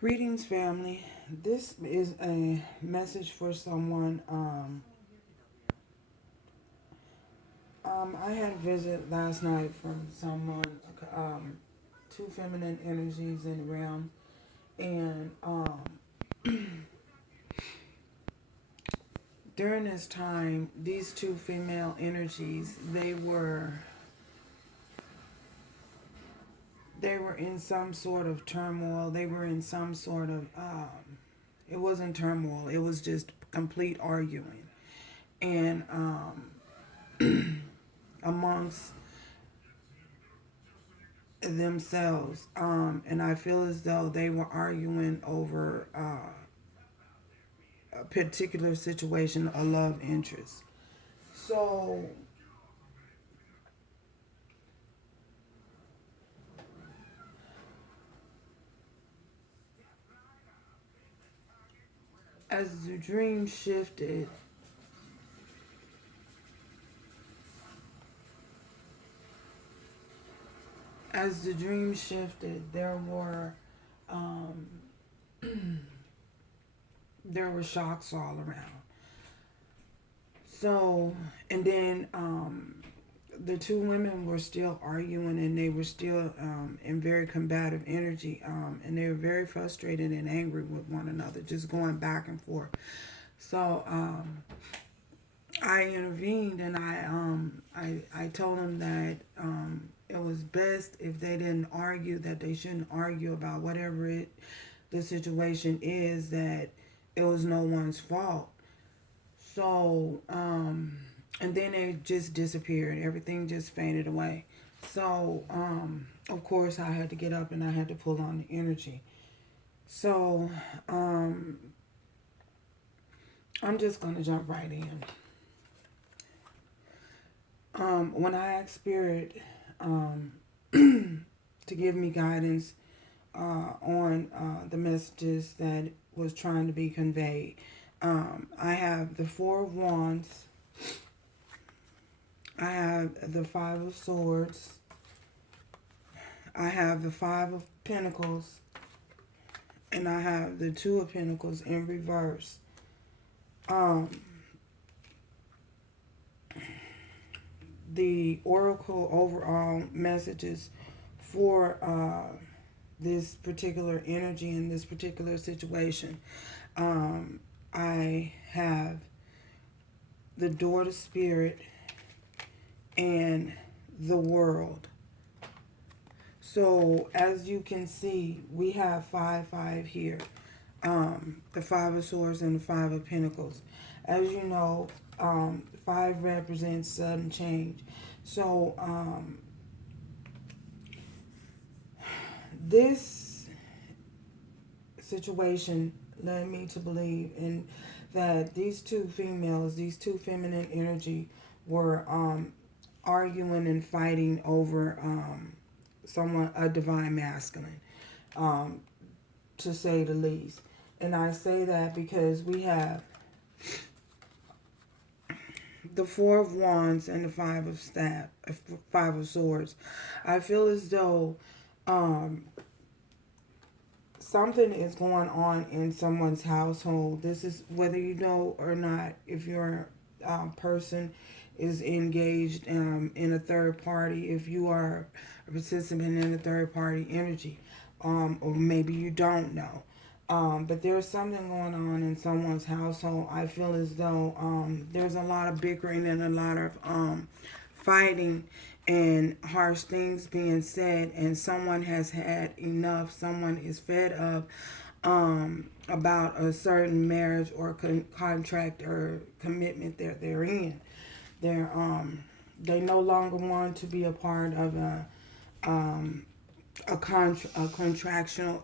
Greetings, family. This is a message for someone. I had a visit last night from someone, um, two feminine energies in the realm, and during this time, these two female energies, they were in some sort of turmoil. They were in some sort of it wasn't turmoil. It was just complete arguing, and amongst themselves. And I feel as though they were arguing over a particular situation, a love interest. So, as the dream shifted, um, there were shocks all around. So, and then the two women were still arguing, and they were still in very combative energy, and they were very frustrated and angry with one another, just going back and forth. So I intervened, and I told them that it was best if they didn't argue, that they shouldn't argue about whatever the situation is, that it was no one's fault. So, and then it just disappeared. Everything just faded away. So, of course, I had to get up and I had to pull on the energy. So, I'm just going to jump right in. When I asked Spirit to give me guidance on the messages that was trying to be conveyed, I have the Four of Wands, I have the Five of Swords, I have the Five of Pentacles, and I have the Two of Pentacles in reverse. The oracle overall messages for this particular energy in this particular situation. I have the door to spirit and the world. So as you can see, we have 5 here. The Five of Swords and the Five of Pentacles. As you know, 5 represents sudden change. So this situation led me to believe in that these two females, these two feminine energy, were arguing and fighting over a divine masculine, to say the least. And I say that because we have the Four of Wands and the Five of Swords. I feel as though something is going on in someone's household. This is whether you know or not. If your person is engaged in a third party, if you are a participant in a third party energy, or maybe you don't know. But there's something going on in someone's household. I feel as though there's a lot of bickering and a lot of fighting and harsh things being said, and someone has had enough. Someone is fed up about a certain marriage or contract or commitment that they're in. They're they no longer want to be a part of a contractual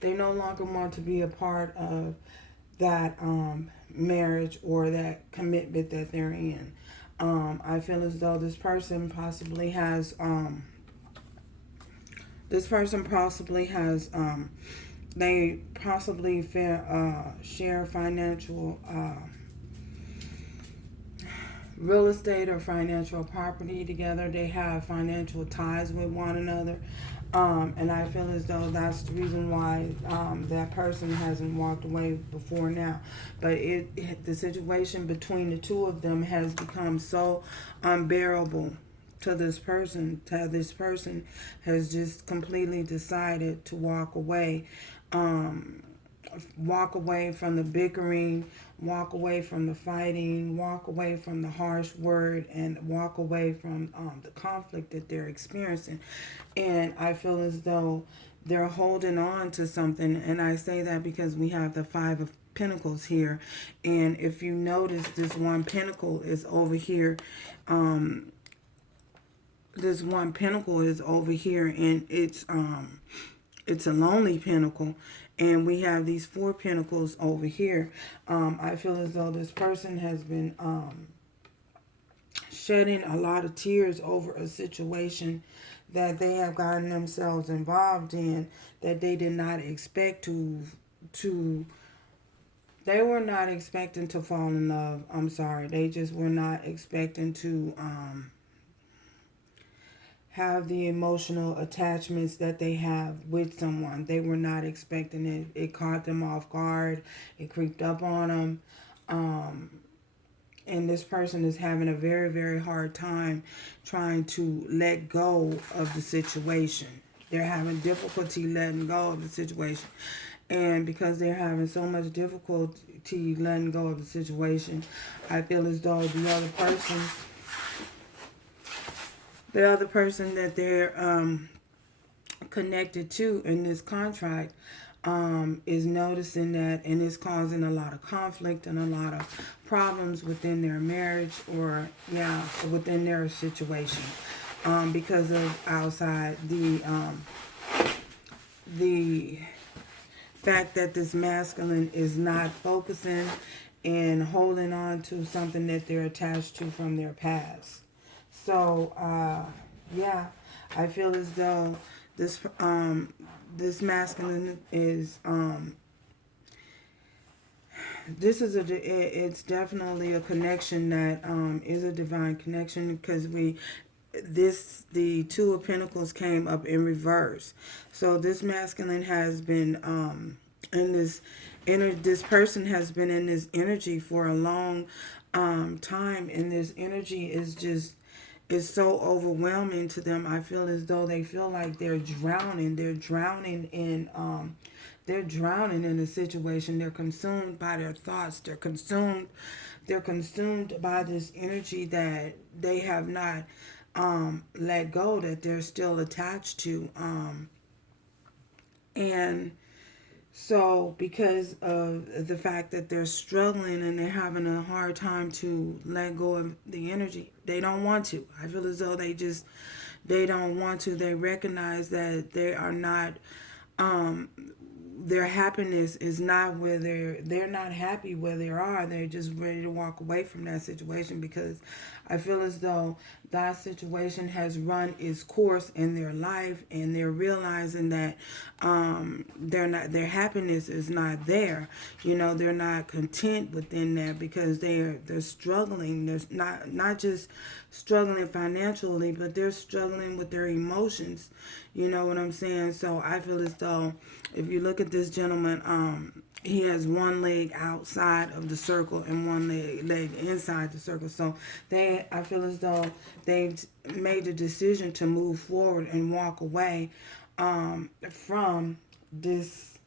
they no longer want to be a part of that marriage or that commitment that they're in. I feel as though this person possibly has they possibly share financial real estate or financial property together. They have financial ties with one another. And I feel as though that's the reason why that person hasn't walked away before now. But the situation between the two of them has become so unbearable to this person. This person has just completely decided to walk away. Walk away from the bickering, walk away from the fighting, walk away from the harsh word, and walk away from the conflict that they're experiencing. And I feel as though they're holding on to something. And I say that because we have the Five of Pentacles here. And if you notice, this one pentacle is over here. This one pentacle is over here, and it's a lonely pentacle, and we have these four pentacles over here. I feel as though this person has been shedding a lot of tears over a situation that they have gotten themselves involved in, that they did not expect to they were not expecting to fall in love. I'm sorry, they just were not expecting to have the emotional attachments that they have with someone. They were not expecting it. It caught them off guard. It creeped up on them. And this person is having a very, very hard time trying to let go of the situation. They're having difficulty letting go of the situation. And because they're having so much difficulty letting go of the situation, I feel as though the other person that they're connected to in this contract is noticing that, and it's causing a lot of conflict and a lot of problems within their marriage, or within their situation, because of outside the fact that this masculine is not focusing and holding on to something that they're attached to from their past. So, I feel as though this masculine is it's definitely a connection that is a divine connection, because the Two of Pentacles came up in reverse. So this masculine has been in this person has been in this energy for a long time, and this energy is so overwhelming to them. I feel as though they feel like they're drowning. They're drowning in a situation. They're consumed by their thoughts. They're consumed by this energy that they have not let go, that they're still attached to. And so because of the fact that they're struggling and they're having a hard time to let go of the energy, they don't want to. I feel as though they don't want to. They recognize that they are not, their happiness is not where they're not happy where they are. They're just ready to walk away from that situation, because I feel as though that situation has run its course in their life, and they're realizing that their happiness is not there. They're not content within that, because they're struggling. They're not just struggling financially, but they're struggling with their emotions. You know what I'm saying? So I feel as though if you look at this gentleman, he has one leg outside of the circle and one leg inside the circle. So I feel as though they've made the decision to move forward and walk away from this,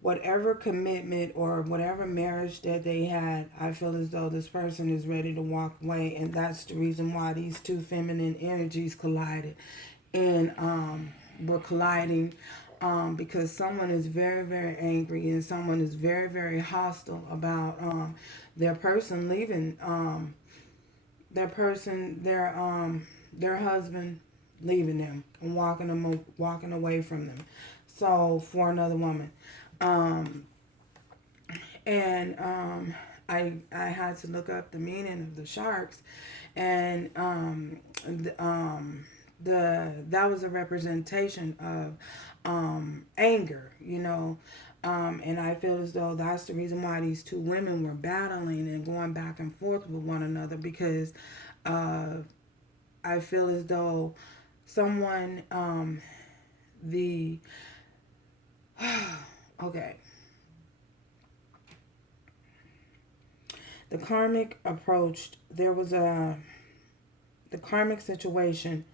whatever commitment or whatever marriage that they had. I feel as though this person is ready to walk away, and that's the reason why these two feminine energies collided and were colliding. Because someone is very, very angry, and someone is very, very hostile about their person leaving, their husband leaving them and walking away from them. So for another woman, I had to look up the meaning of the sharks, and that was a representation of anger, and I feel as though that's the reason why these two women were battling and going back and forth with one another, because I feel as though someone the okay. The karmic approached, there was the karmic situation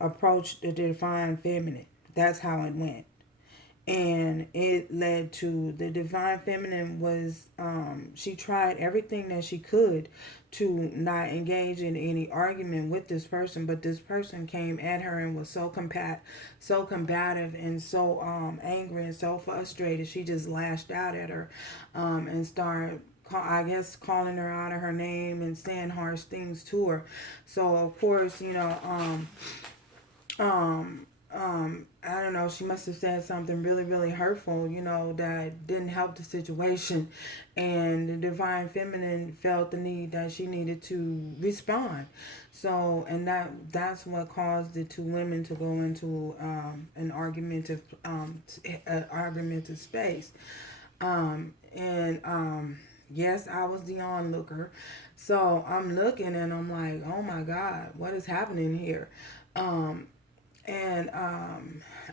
approached the divine feminine. That's how it went. And it led to the divine feminine was she tried everything that she could to not engage in any argument with this person, but this person came at her and was so combative and so angry and so frustrated. She just lashed out at her and started, I guess, calling her out of her name and saying harsh things to her. So of course, I don't know, she must have said something really, really hurtful, that didn't help the situation. And the divine feminine felt the need that she needed to respond. So, and that's what caused the two women to go into an argumentative space. Yes, I was the onlooker. So I'm looking and I'm like, oh my God, what is happening here? And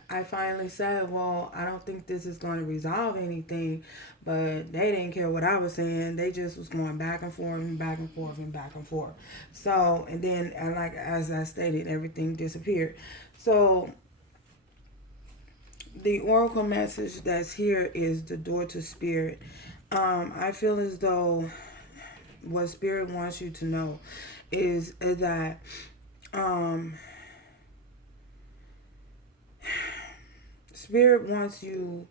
I finally said, well, I don't think this is going to resolve anything. But they didn't care what I was saying. They just was going back and forth and back and forth and back and forth. So, and then, like as I stated, everything disappeared. So, the oracle message that's here is the door to spirit. I feel as though what spirit wants you to know is that spirit wants you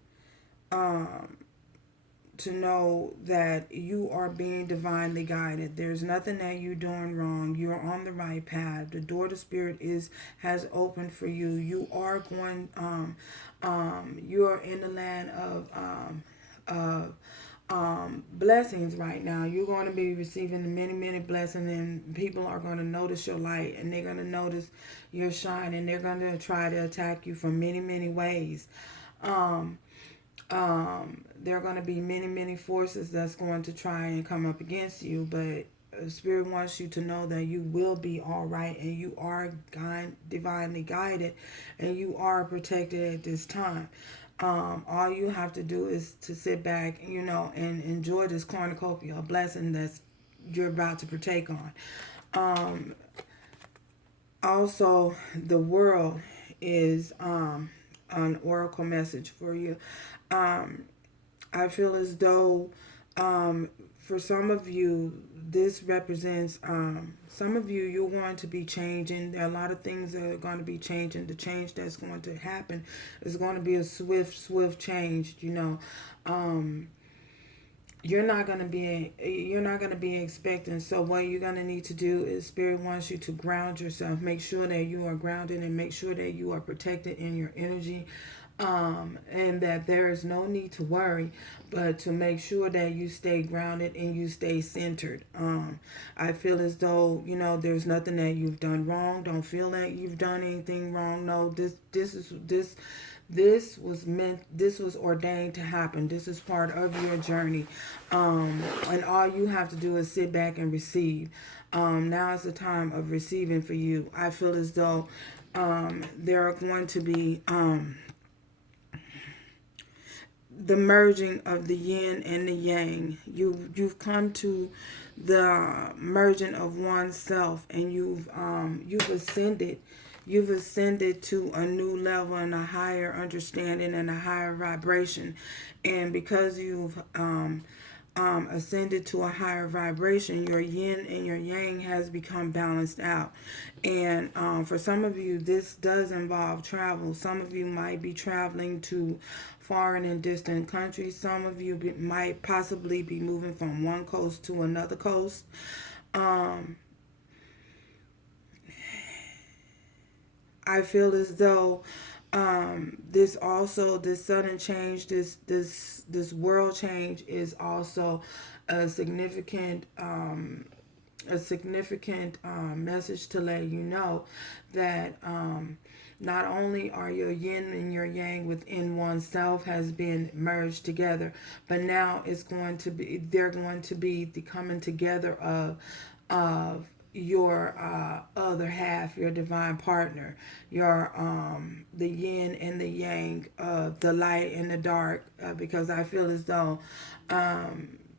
to know that you are being divinely guided. There's nothing that you're doing wrong. You're on the right path. The door to spirit has opened for you. You are going. You are in the land of blessings right now. You're going to be receiving many, many blessings, and people are going to notice your light, and they're going to notice your shine, and they're going to try to attack you from many, many ways. There are going to be many, many forces that's going to try and come up against you, but Spirit wants you to know that you will be all right, and you are divinely guided, and you are protected at this time. All you have to do is to sit back, and enjoy this cornucopia, a blessing that's you're about to partake on. Also, the world is an oracle message for you. I feel as though for some of you, this represents some of you, you're going to be changing. There are a lot of things that are going to be changing. The change that's going to happen is going to be a swift change. You're not going to be expecting. So what you're going to need to do is Spirit wants you to ground yourself. Make sure that you are grounded, and make sure that you are protected in your energy. And that there is no need to worry, but to make sure that you stay grounded and you stay centered. I feel as though, there's nothing that you've done wrong. Don't feel that you've done anything wrong. No, this was ordained to happen. This is part of your journey. And all you have to do is sit back and receive. Now is the time of receiving for you. I feel as though there are going to be the merging of the yin and the yang. You've come to the merging of oneself, and you've ascended. You've ascended to a new level and a higher understanding and a higher vibration. And because you've ascended to a higher vibration, your yin and your yang has become balanced out. And for some of you, this does involve travel. Some of you might be traveling to foreign and distant countries. Some of you might possibly be moving from one coast to another coast. I feel as though this sudden change, this world change is also a significant message to let you know that not only are your yin and your yang within oneself has been merged together, but now they're going to be the coming together of your other half, your divine partner, your the yin and the yang, the light and the dark, because I feel as though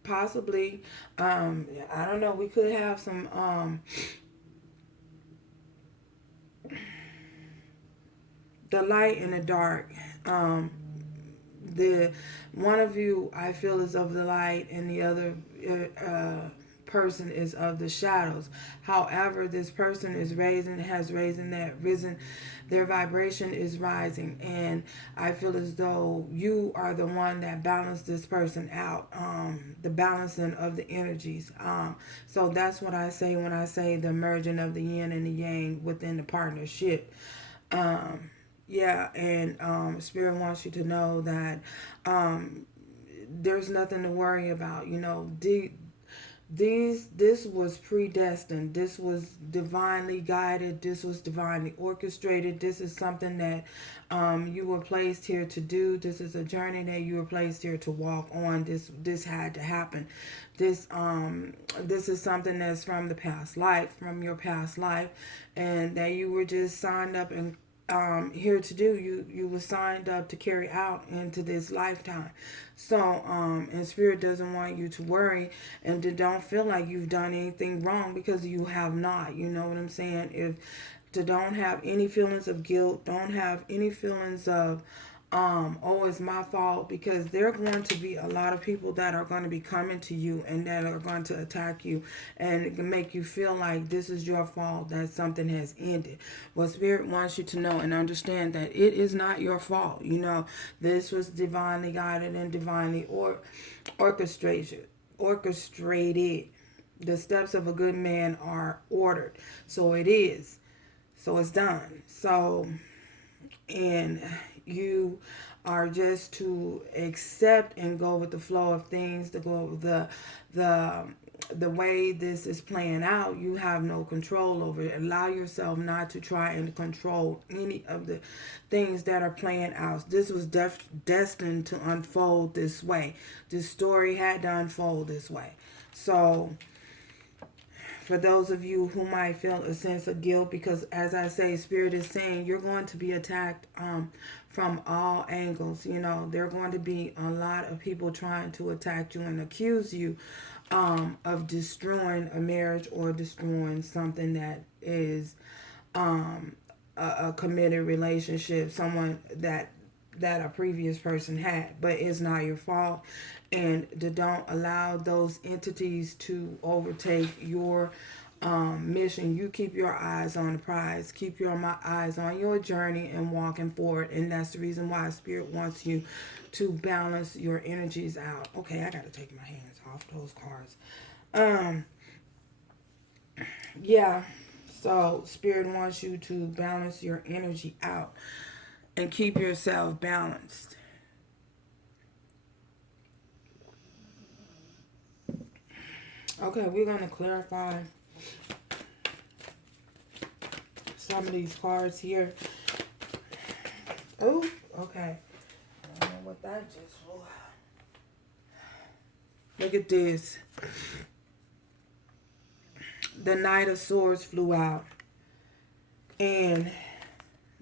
possibly, I don't know, we could have some the light and the dark. The one of you, I feel, is of the light, and the other person is of the shadows. However, this person is risen, their vibration is rising, and I feel as though you are the one that balanced this person out, the balancing of the energies. So that's what I say when I say the merging of the yin and the yang within the partnership. Yeah, and Spirit wants you to know that there's nothing to worry about. This was predestined. This was divinely guided. This was divinely orchestrated. This is something that you were placed here to do. This is a journey that you were placed here to walk on. This had to happen. This is something that's from the past life, from your past life, and that you were just signed up and here to do. You were signed up to carry out into this lifetime. So and Spirit doesn't want you to worry and to don't feel like you've done anything wrong, because you have not. You know what I'm saying? If to don't have any feelings of guilt, don't have any feelings of oh, it's my fault, because there are going to be a lot of people that are going to be coming to you and that are going to attack you and make you feel like this is your fault, that something has ended. Well, Spirit wants you to know and understand that it is not your fault. This was divinely guided and divinely orchestrated. The steps of a good man are ordered. So it is. So it's done. So, and you are just to accept and go with the flow of things, to go with the way this is playing out. You have no control over it. Allow yourself not to try and control any of the things that are playing out. This was destined to unfold this way. This story had to unfold this way. So for those of you who might feel a sense of guilt, because as I say, Spirit is saying you're going to be attacked from all angles. There are going to be a lot of people trying to attack you and accuse you of destroying a marriage or destroying something that is a committed relationship, someone that a previous person had, but it's not your fault. And to don't allow those entities to overtake your mission. You keep your eyes on the prize, keep your eyes on your journey and walking forward. And that's the reason why Spirit wants you to balance your energies out. Okay, I gotta take my hands off those cards. Yeah, so Spirit wants you to balance your energy out and keep yourself balanced. Okay, we're going to clarify some of these cards here. Oh, okay. I don't know what that just flew out. Look at this. The Knight of Swords flew out. And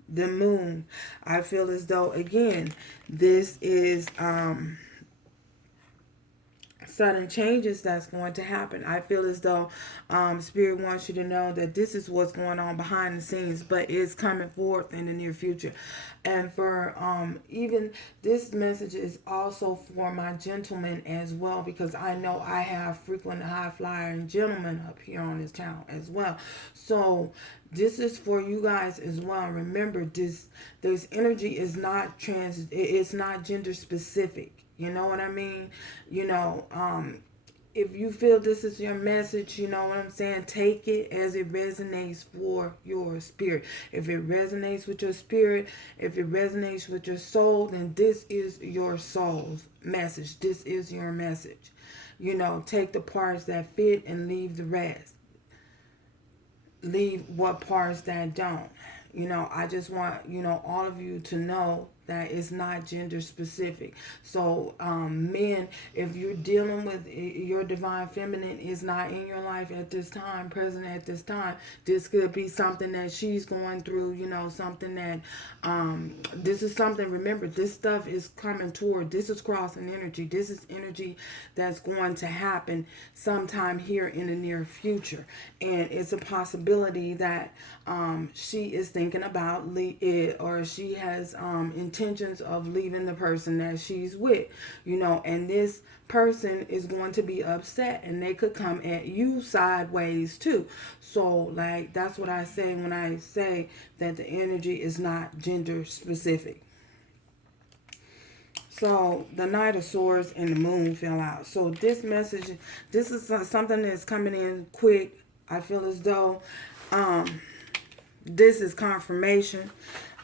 the Moon. I feel as though, again, this is sudden changes that's going to happen. I feel as though Spirit wants you to know that this is what's going on behind the scenes, but it's coming forth in the near future. And for even this message is also for my gentlemen as well, because I know I have frequent high flyer and gentlemen up here on this channel as well. So this is for you guys as well. Remember, this energy is not it's not gender specific. You know what I mean? If you feel this is your message, you know what I'm saying? Take it as it resonates for your spirit. If it resonates with your spirit, if it resonates with your soul, then this is your soul's message. This is your message. Take the parts that fit and leave the rest. Leave what parts that don't. I just want, all of you to know that is not gender specific. So men, if you're dealing with your divine feminine is not in your life at this time, present at this time, this could be something that she's going through, you know, something that this is something, remember, this stuff is coming toward, this is crossing energy, this is energy that's going to happen sometime here in the near future. And it's a possibility that she is thinking about it, or she has intentions of leaving the person that she's with, you know, and this person is going to be upset, and they could come at you sideways too. So like, that's what I say when I say that the energy is not gender specific. So the Knight of Swords and the Moon fell out. So this message, this is something that's coming in quick. I feel as though this is confirmation.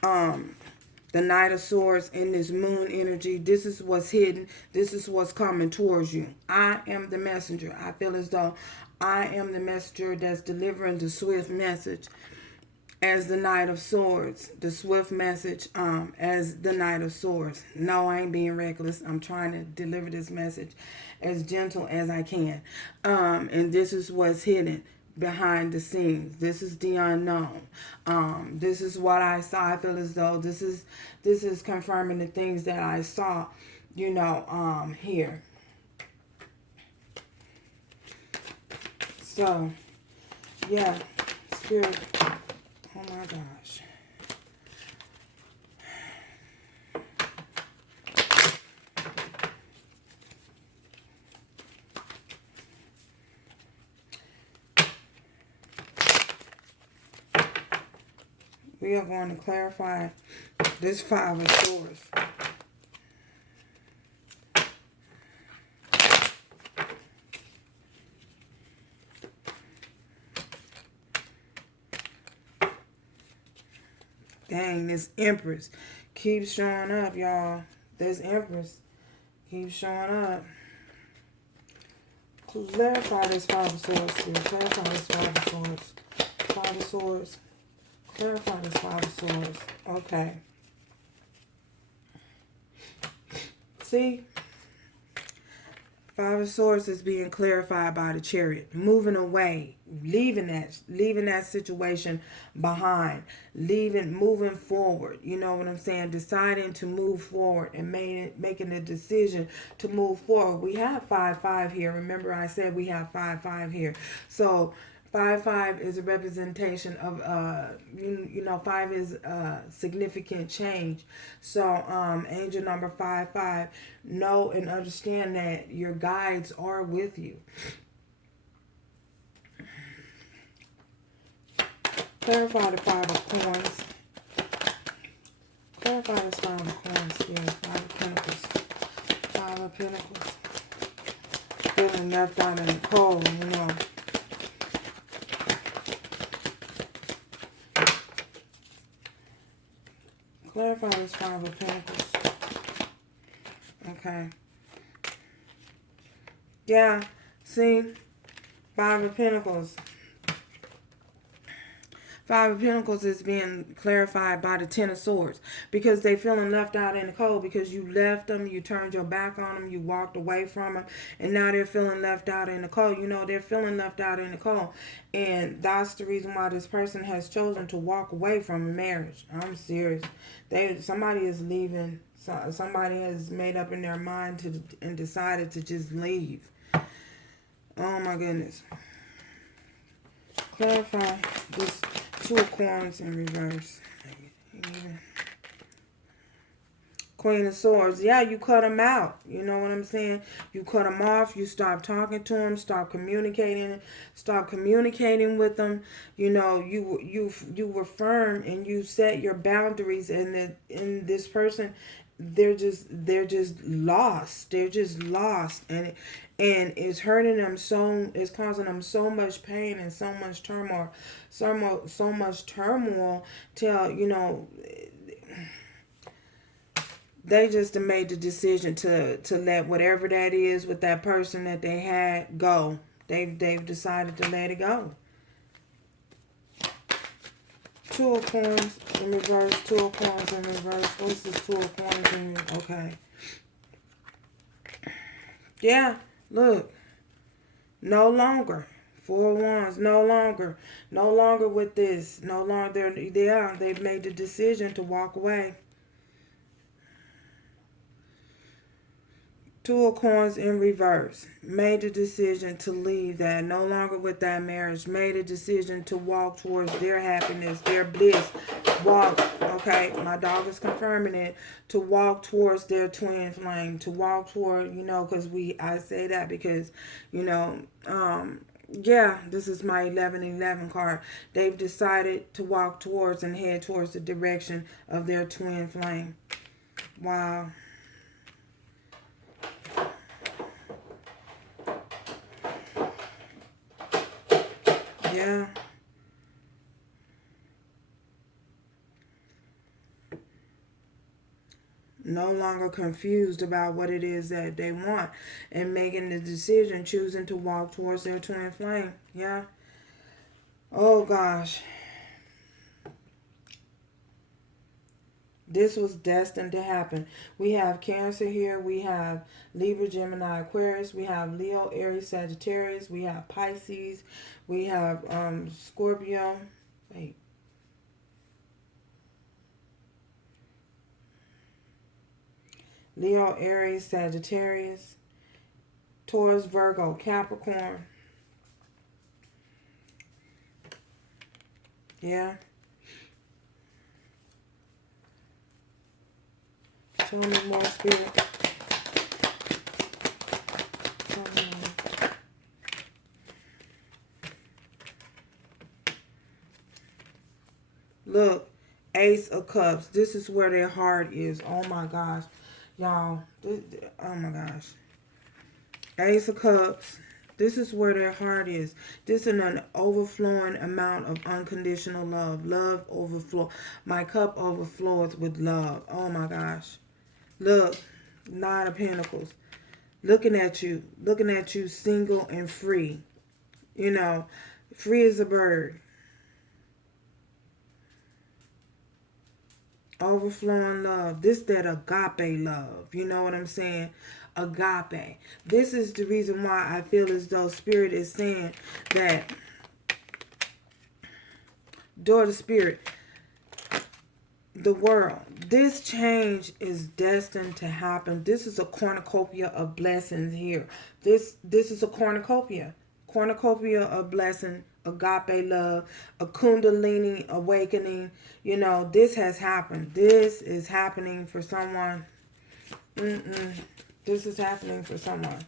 The Knight of Swords and this Moon energy, this is what's hidden. This is what's coming towards you. I am the messenger. I feel as though I am the messenger that's delivering the swift message as the Knight of Swords. The swift message as the Knight of Swords. No, I ain't being reckless. I'm trying to deliver this message as gentle as I can. And this is what's hidden behind the scenes. This is the unknown. This is what I saw. I feel as though this is confirming the things that I saw, you know, here. So, yeah, Spirit. Oh my gosh. We are going to clarify this Five of Swords. Dang, this Empress keeps showing up, y'all. This Empress keeps showing up. Clarify this Five of Swords here. Clarify this Five of Swords. Five of Swords. Clarify this Five of Swords. Okay. See? Five of Swords is being clarified by the Chariot. Moving away. Leaving that situation behind. Moving forward. You know what I'm saying? Deciding to move forward and making the decision to move forward. We have 5-5 here. Remember I said we have 5-5 here. So 5-5 is a representation of, you know, 5 is significant change. So, angel number 5-5, know and understand that your guides are with you. Clarify the Five of Coins. Clarify this Five of Coins here. Five of Pentacles. Five of Pentacles. Feeling left out in the cold, you know. Clarify this Five of Pentacles. Okay. Yeah. See? Five of Pentacles. Five of Pentacles is being clarified by the Ten of Swords. Because they feeling left out in the cold. Because you left them. You turned your back on them. You walked away from them. And now they're feeling left out in the cold. You know, they're feeling left out in the cold. And that's the reason why this person has chosen to walk away from a marriage. I'm serious. Somebody is leaving. Somebody has made up in their mind and decided to just leave. Oh my goodness. Clarify this Two of Coins in reverse. Queen of Swords. Yeah, you cut them out. You know what I'm saying? You cut them off. You stop talking to them. Stop communicating. Stop communicating with them. You know, you were firm and you set your boundaries. And this person, they're just lost. They're just lost, and it's hurting them so. It's causing them so much pain and so much turmoil. So much turmoil till, you know, they just made the decision to let whatever that is with that person that they had go. They've decided to let it go. Two of Coins in reverse. Two of Coins in reverse. What's this Two of Coins in reverse? Okay. Yeah, look. No longer. Four of Wands. No longer. No longer with this. No longer. They've made the decision to walk away. Two of Coins in reverse. Made the decision to leave that. No longer with that marriage. Made a decision to walk towards their happiness, their bliss. Walk. Okay, my dog is confirming it. To walk towards their twin flame. To walk toward, because I say that because, yeah, this is my 1111 card. They've decided to walk towards and head towards the direction of their twin flame. Wow. Yeah. No longer confused about what it is that they want and making the decision, choosing to walk towards their twin flame. Yeah. Oh, gosh. This was destined to happen. We have Cancer here. We have Libra, Gemini, Aquarius. We have Leo, Aries, Sagittarius. We have Pisces. We have Scorpio. Wait. Leo, Aries, Sagittarius. Taurus, Virgo, Capricorn. Yeah. Show me more, Spirit. Show me more. Look, Ace of Cups. This is where their heart is. Oh my gosh. Y'all. Oh my gosh. Ace of Cups. This is where their heart is. This is an overflowing amount of unconditional love. Love overflow. My cup overflows with love. Oh my gosh. Look, Nine of Pentacles. Looking at you single and free. Free as a bird. Overflowing love. This that agape love. You know what I'm saying? Agape. This is the reason why I feel as though Spirit is saying that, daughter Spirit, the world, this change is destined to happen. This is a cornucopia of blessings here. This is a cornucopia of blessing, agape love, a kundalini awakening. This has happened. This is happening for someone. This is happening for someone.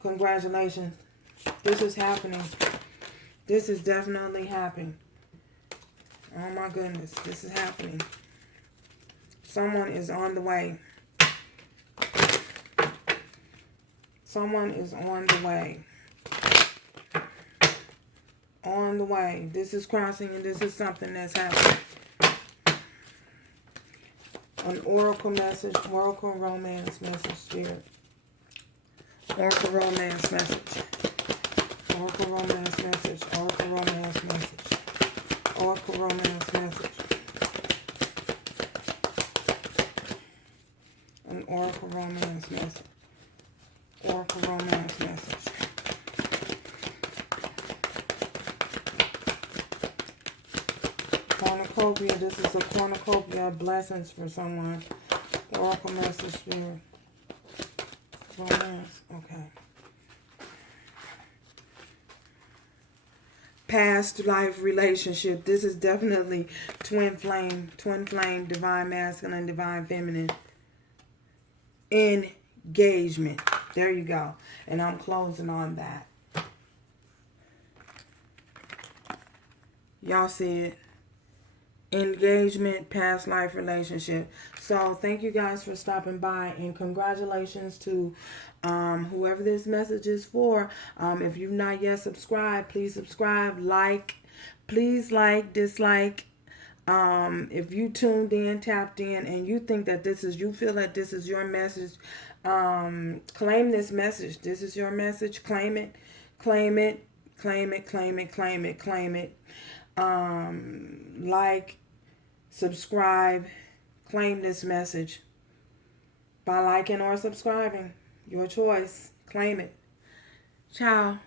Congratulations. This is happening. This is definitely happening. Oh my goodness, this is happening. Someone is on the way. Someone is on the way. On the way. This is crossing and this is something that's happening. An oracle message, oracle romance message, Spirit. Oracle romance message. Oracle romance message. Oracle romance message. Oracle romance message. An oracle romance message. Oracle romance message. Cornucopia. This is a cornucopia of blessings for someone. The oracle message, Spirit. Romance. Okay. Past life relationship. This is definitely twin flame, divine masculine, divine feminine. Engagement. There you go. And I'm closing on that. Y'all see it? Engagement, past life relationship. So thank you guys for stopping by, and congratulations to whoever this message is for. If you've not yet subscribed, please subscribe, please like, dislike. If you tuned in, tapped in, and you think that you feel that this is your message, claim this message. This is your message. Claim it, claim it, claim it, claim it, claim it, claim it. Like, subscribe, claim this message by liking or subscribing. Your choice. Claim it. Ciao.